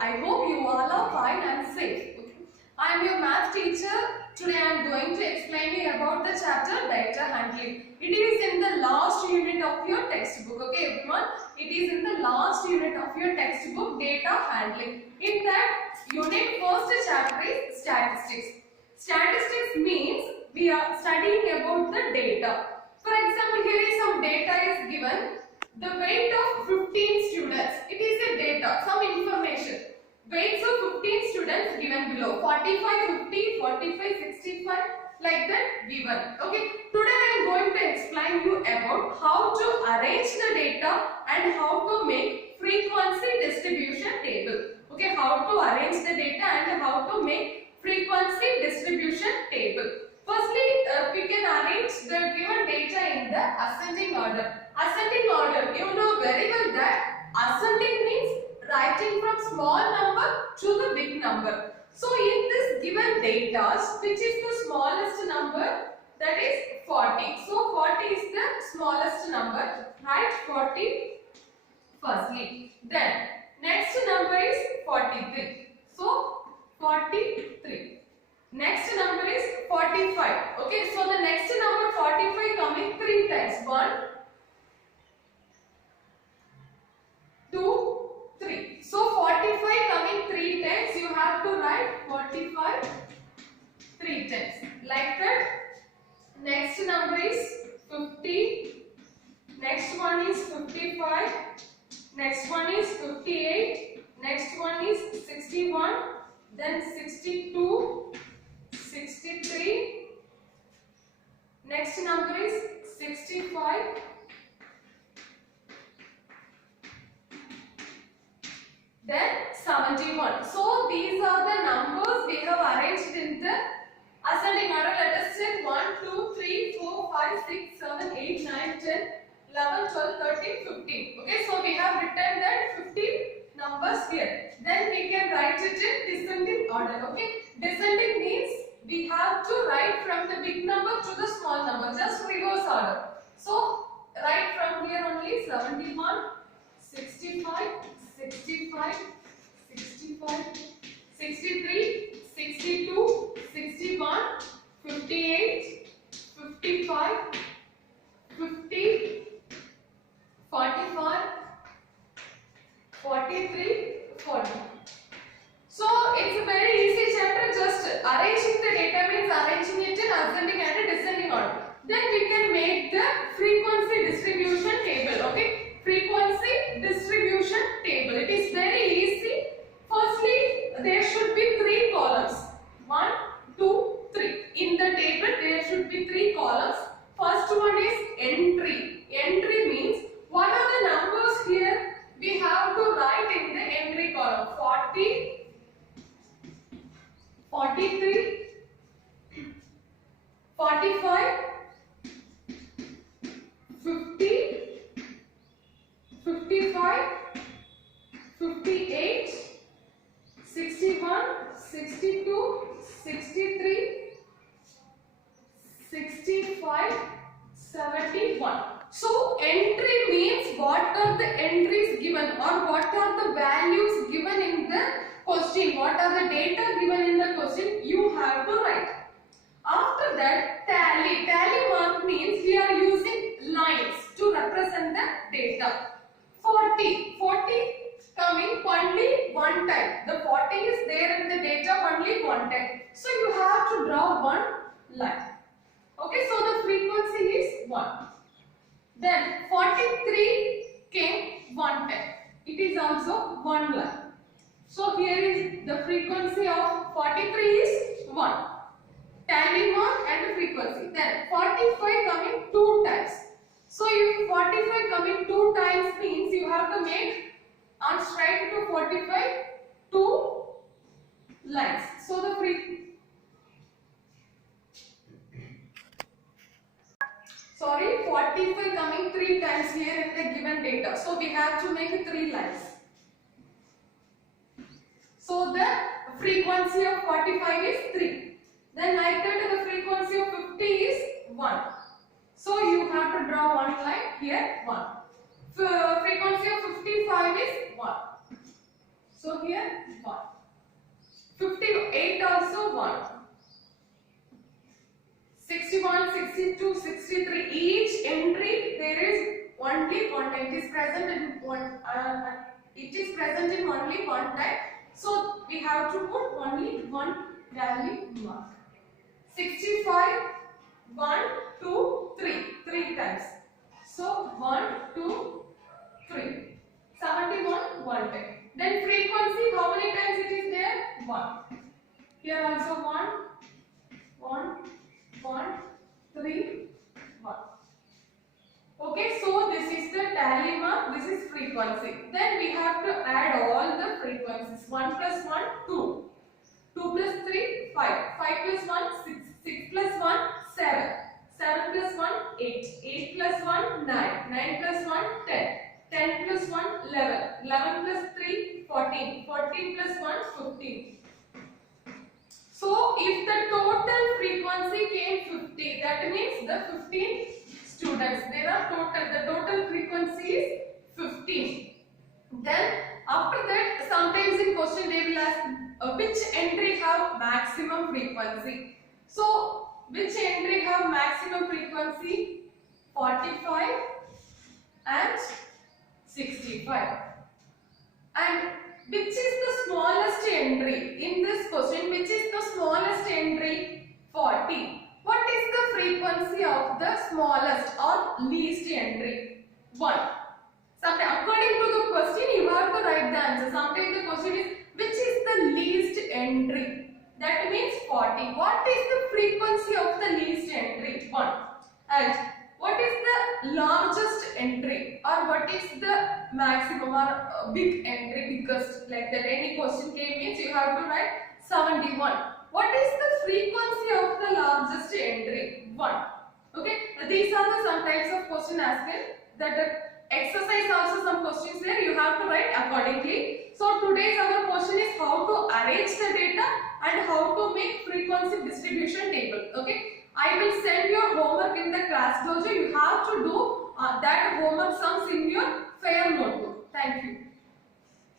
I hope you all are fine and safe. I am your math teacher. Today I am going to explain you about the chapter data handling. It is in the last unit of your textbook. Okay everyone, it is in the last unit of your textbook, data handling. In that unit, first chapter is statistics. Statistics means we are studying about the data. For example, here is some data is given. The weight of 15 students. It is a data, some information. Weights of 15 students given below. 45, 50, 45, 65, like that given. Okay. Today I am going to explain you about how to arrange the data and how to make frequency distribution table. Okay, how to arrange the data and how to make frequency distribution table. Firstly, we can arrange the given data in the ascending order. Ascending order, you know very well that ascending means writing from small number to the big number. So in this given data, which is the smallest number, that is 40. So 40 is the smallest number. Write 40 firstly. Then next number is 43. So 43. Next number is 45. Okay, so the next number 45 coming 3 times. 1, 2, 3. So 45 coming 3 times. You have to write 45 3 times. Like that. Next number is 50. Next one is 55. Next one is 58. Next one is 61. Then 62. 63. Next number is 65. Then 71. So these are the numbers we have arranged in the ascending order. Let us check 1, 2, 3, 4, 5, 6, 7, 8, 9, 10, 11, 12, 13, 15. Okay, so we have written that 15 numbers here. Then we can write it in descending order. Okay, descending means we have to write from the big number to the small number, just reverse order. So write from here only 71, 65, 65, 65, 63, 62, 61, 58, 55, 50, 45, 43, 40. So it's a very easy chapter. Just arranging the data means arranging it in ascending and descending order. Then we can make the frequency distribution table. Okay, frequency distribution table. It is very easy. Firstly, there should be 3 columns. 1, 2, 3. In the table, there should be 3 columns. First one is entry. Entry means what are the numbers here? We have to write in the entry column. 40. 43, 45, 50, 55, 58, 61, 62, 63, 65, 71. So entry means what are the entries given or what are the values given in the question, what are the data given in the question, you have to write. After that, tally. Tally mark means we are using lines to represent the data. 40 coming only one time. The 40 is there in the data only one time. So you have to draw one line. Okay, so the frequency is 1. Then 43 came one time. It is also one line. So here is the frequency of 43 is 1. Tally mark and frequency. Then 45 coming 2 times. So if 45 coming 2 times means you have to make on straight to 45 2 lines. So the Sorry, 45 coming 3 times here in the given data. So we have to make 3 lines. So the frequency of 45 is 3. Then like that the frequency of 50 is 1. So you have to draw one line here 1. Frequency of 55 is 1. So So here 1. 58 also 1. 61, 62, 63. Each entry there is only one time. It is present in one. It is present in only one time. So we have to put only one value mark. 65, 1, 2, 3. 3 times. So 1, 2, 3. 71, 1 time. Then frequency, how many times it is there? 1. Here also 1, 1, 1, 3, 1. Okay, so this is the tally mark, this is frequency. Then we have to add all the frequencies. 1 plus 1, 2. 2 plus 3, 5. 5 plus 1, 6. 6 plus 1, 7. 7 plus 1, 8. 8 plus 1, 9. 9 plus 1, 10. 10 plus 1, 11. 11 plus 3, 14. 14 plus 1, 15. So, if the total frequency came 50, that means the 15 students, there are the total frequency is 15. Then, after that, sometimes in question they will ask which entry have maximum frequency. So, which entry have maximum frequency? 45 and 65. And which is the smallest entry in this question? Which is the smallest entry? 40. What is the frequency of the smallest or least entry? 1. Sometimes, according to the question, you have to write the answer. Sometimes the question is which is the least entry? That means 40. What is the frequency of the least entry? 1. And what is the largest entry, or what is the maximum or big entry, biggest, like that? Any question came means you have to write 71. What is the frequency of the largest entry? 1. Okay, these are the some types of question asked. That exercise also some questions there, you have to write accordingly. So today's our question is how to arrange the data and how to make frequency distribution table. Okay. I will send your homework in the class dojo. You have to do that homework sums in your fair notebook. Thank you.